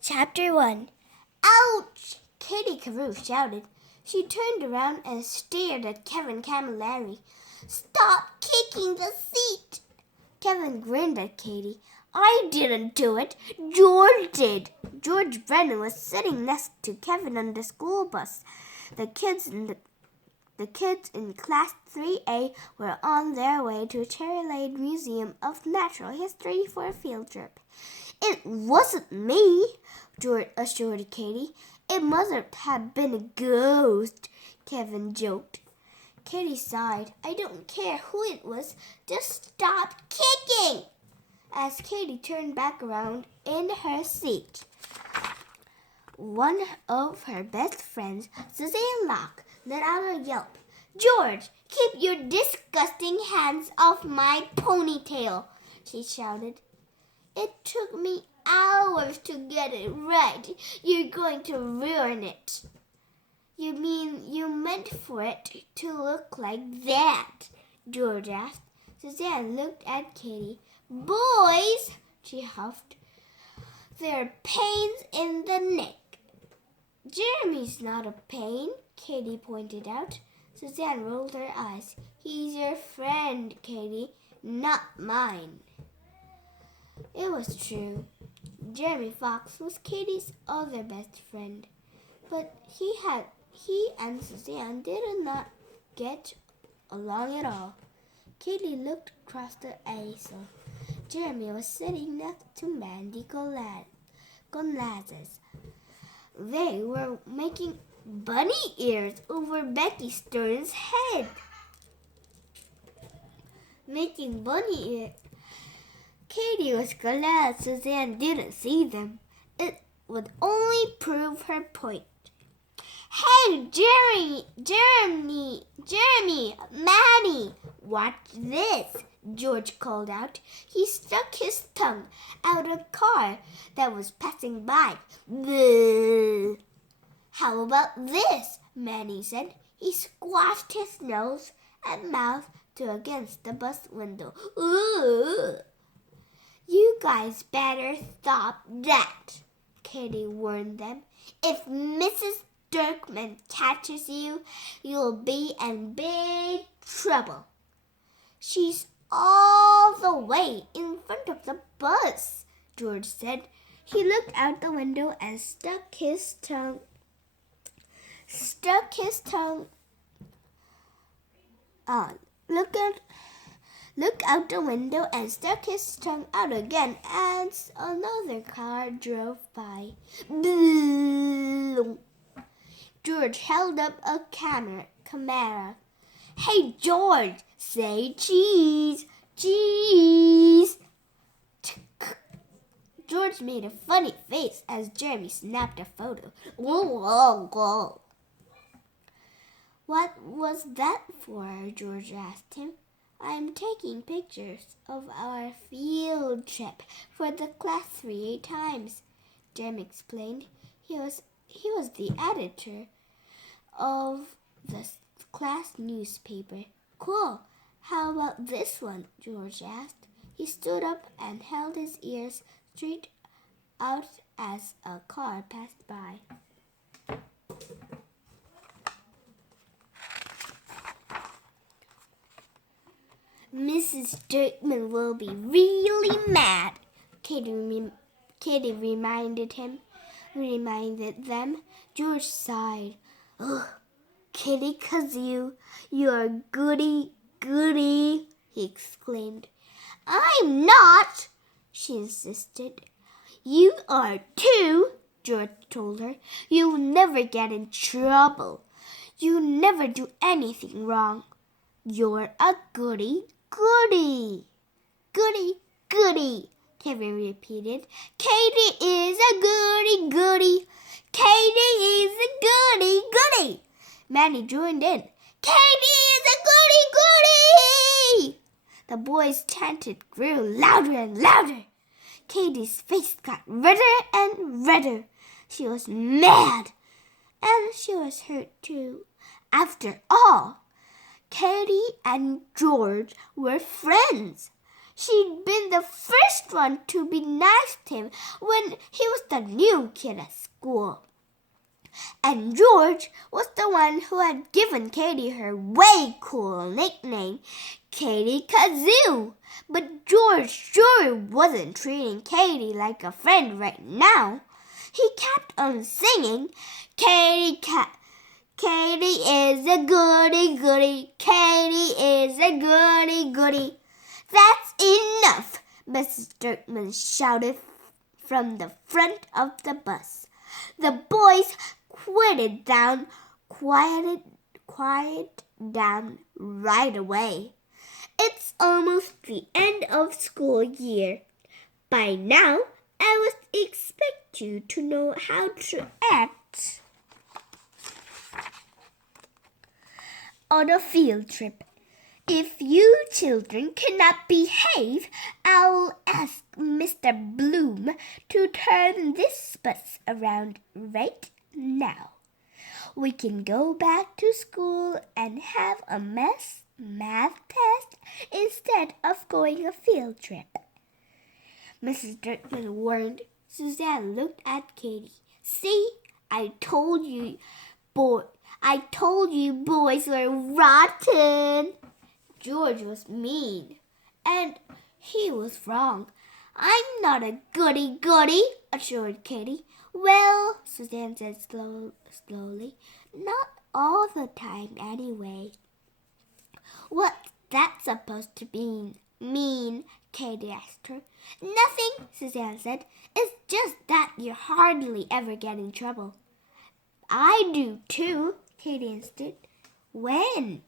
Chapter 1. Ouch! Katie Carew shouted. She turned around and stared at Kevin Camilleri. Stop kicking the seat! Kevin grinned at Katie. I didn't do it. George did. George Brennan was sitting next to Kevin on the school bus. The kids in Class 3A were on their way to Cherry Lane Museum of Natural History for a field trip. It wasn't me, George assured Katie. It must have been a ghost, Kevin joked. Katie sighed. I don't care who it was. Just stop kicking! As Katie turned back around in her seat, one of her best friends, Suzanne Locke, let out a yelp. George, keep your disgusting hands off my ponytail, she shouted. It took me hours to get it right. You're going to ruin it. You mean you meant for it to look like that? George asked. Suzanne looked at Katie. Boys, she huffed. There are pains in the neck. Jeremy's not a pain, Katie pointed out. Suzanne rolled her eyes. He's your friend, Katie, not mine. It was true. Jeremy Fox was Katie's other best friend, but he and Suzanne did not get along at all. Katie looked across the aisle. Jeremy was sitting next to Mandy Gonzalez. They were making bunny ears over Becky Stern's head. Making bunny ears. Katie was glad Suzanne didn't see them. It would only prove her point. Hey, Jeremy, Maddie, watch this, George called out. He stuck his tongue out a car that was passing by. Bleh. How about this, Manny said. He squashed his nose and mouth to against the bus window. Ooh. You guys better stop that, Katie warned them. If Mrs. Dirkman catches you, you'll be in big trouble. She's all the way in front of the bus, George said. He looked out the window and stuck his tongue Looked out the window and stuck his tongue out again as another car drove by. Boom! George held up a camera. Hey, George, say cheese, cheese. George made a funny face as Jeremy snapped a photo. Whoa. What was that for? George asked him. I'm taking pictures of our field trip for the Class 3A Times, Jeremy explained. He was the editor of the class newspaper. Cool. How about this one? George asked. He stood up and held his ears straight out as a car passed by. Mrs. Dirkman will be really mad, Katie reminded them. George sighed. Ugh, Kitty Kazoo, you're a goody, he exclaimed. I'm not, she insisted. You are too, George told her. You'll never get in trouble. You never do anything wrong. You're a goody, Kevin repeated. Katie is a goody. Katie is a goody. Manny joined in. Katie is a goody. The boys' chanted grew louder and louder. Katie's face got redder and redder. She was mad, and she was hurt too. After all, Katie and George were friends. She'd been the first one to be nice to him when he was the new kid at school. And George was the one who had given Katie her way cool nickname, Katie Kazoo. But George sure wasn't treating Katie like a friend right now. He kept on singing, Katie is a goody goody. Katie is a goody goody. That's enough, Mrs. Dirkman shouted from the front of the bus. The boys quieted down right away. It's almost the end of school year. By now, I would expect you to know how to act on a field trip. If you children cannot behave, I'll ask Mr. Bloom to turn this bus around right now. We can go back to school and have a math test instead of going a field trip. Mrs. Dirkman warned. Suzanne looked at Katie. See, I told you boys were rotten. George was mean, and he was wrong. I'm not a goody-goody, assured Katie. Well, Suzanne said slowly, not all the time anyway. What's that supposed to mean? Katie asked her. Nothing, Suzanne said. It's just that you hardly ever get in trouble. I do too, Katie insisted. When?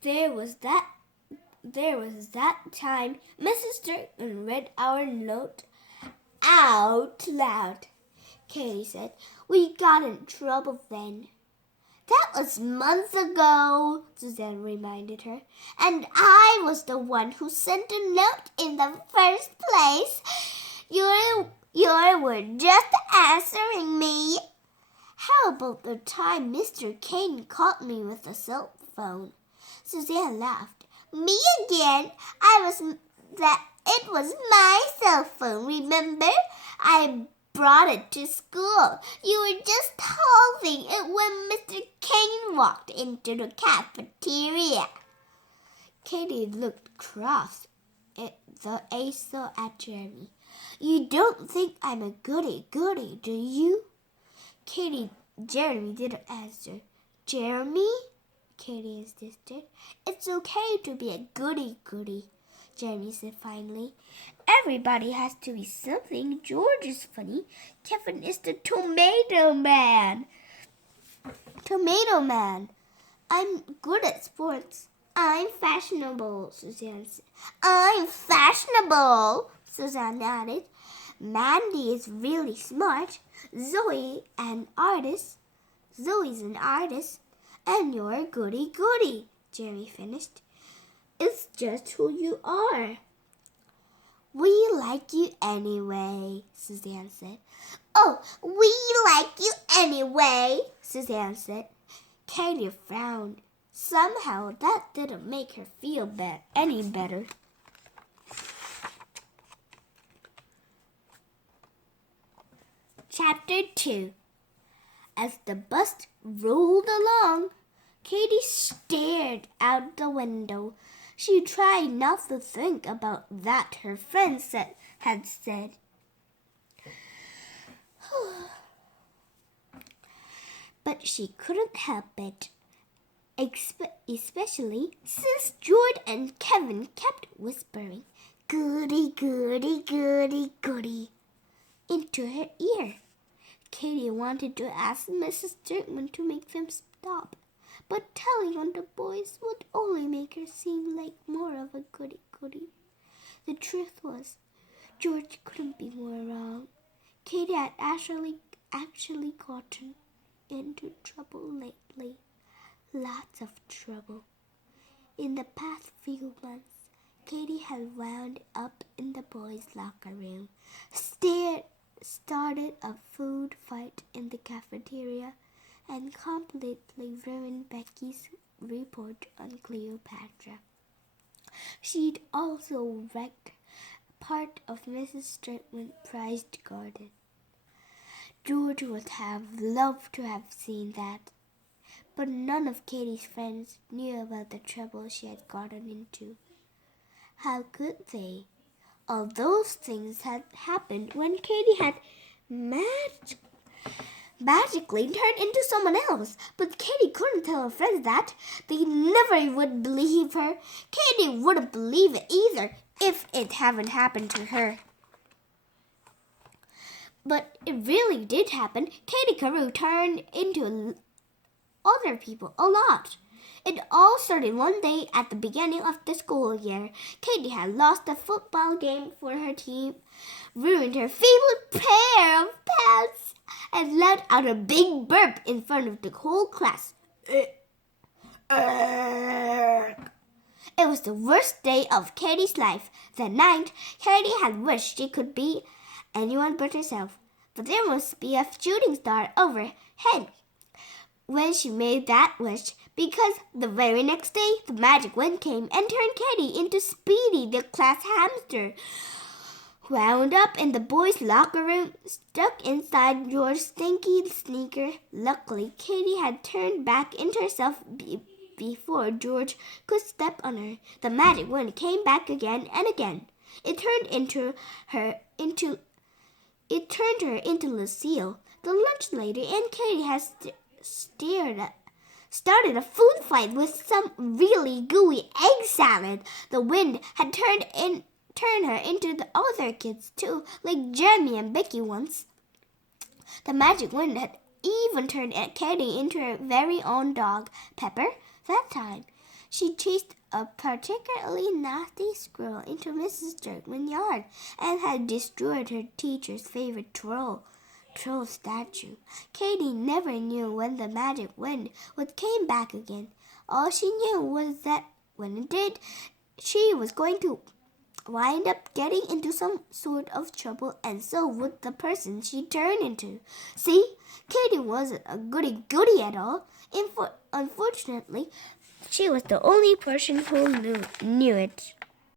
There was that time Mrs. Dirkman read our note out loud. Katie said, we got in trouble then. That was months ago, Suzanne reminded her. And I was the one who sent a note in the first place. You were just answering me. How about the time Mr. Kane caught me with a cell phone? Suzanne laughed. Me again? It was my cell phone, remember? I brought it to school. You were just holding it when Mr. Kane walked into the cafeteria. Katie looked cross at Jeremy. You don't think I'm a goody-goody, do you? Jeremy didn't answer. Jeremy? Katie insisted. It's okay to be a goody-goody, Jeremy said finally. Everybody has to be something. George is funny. Kevin is the tomato man. Tomato man. I'm good at sports. I'm fashionable, Suzanne said. I'm fashionable, Suzanne added. Mandy is really smart. Zoe's an artist. And you're a goody-goody, Jeremy finished. It's just who you are. We like you anyway, Suzanne said. Oh, we like you anyway, Suzanne said. Katie frowned. Somehow that didn't make her feel any better. Chapter 2. As the bus rolled along, Katie stared out the window. She tried not to think about that her friends had said. But she couldn't help it, especially since George and Kevin kept whispering, goody, goody, goody, goody, into her ear. Katie wanted to ask Mrs. Dirkman to make them stop, but telling on the boys would only make her seem like more of a goody-goody. The truth was, George couldn't be more wrong. Katie had actually gotten into trouble lately. Lots of trouble. In the past few months, Katie had wound up in the boys' locker room, started a food fight in the cafeteria, and completely ruined Becky's report on Cleopatra. She'd also wrecked part of Mrs. Strickland's prized garden. George would have loved to have seen that, but none of Katie's friends knew about the trouble she had gotten into. How could they? All those things had happened when Katie had magically turned into someone else. But Katie couldn't tell her friends that. They never would believe her. Katie wouldn't believe it either if it hadn't happened to her. But it really did happen. Katie Carew turned into other people a lot. It all started one day at the beginning of the school year. Katie had lost a football game for her team, ruined her favorite pair of pants, and let out a big burp in front of the whole class. It was the worst day of Katie's life. That night, Katie had wished she could be anyone but herself. But there must be a shooting star overhead when she made that wish, because the very next day the magic wind came and turned Katie into Speedy the class hamster, wound up in the boys' locker room, stuck inside George's stinky sneaker. Luckily, Katie had turned back into herself before George could step on her. The magic wind came back again and again. It turned her into Lucille, the lunch lady, and Katie had started a food fight with some really gooey egg salad. The wind had turned her into the other kids too, like Jeremy and Becky once. The magic wind had even turned Katie into her very own dog, Pepper. That time, she chased a particularly nasty squirrel into Mrs. Strickland's yard and had destroyed her teacher's favorite troll statue. Katie never knew when the magic wind would come back again. All she knew was that when it did, she was going to wind up getting into some sort of trouble, and so would the person she turned into. See, Katie wasn't a goody-goody at all. Unfortunately, she was the only person who knew it.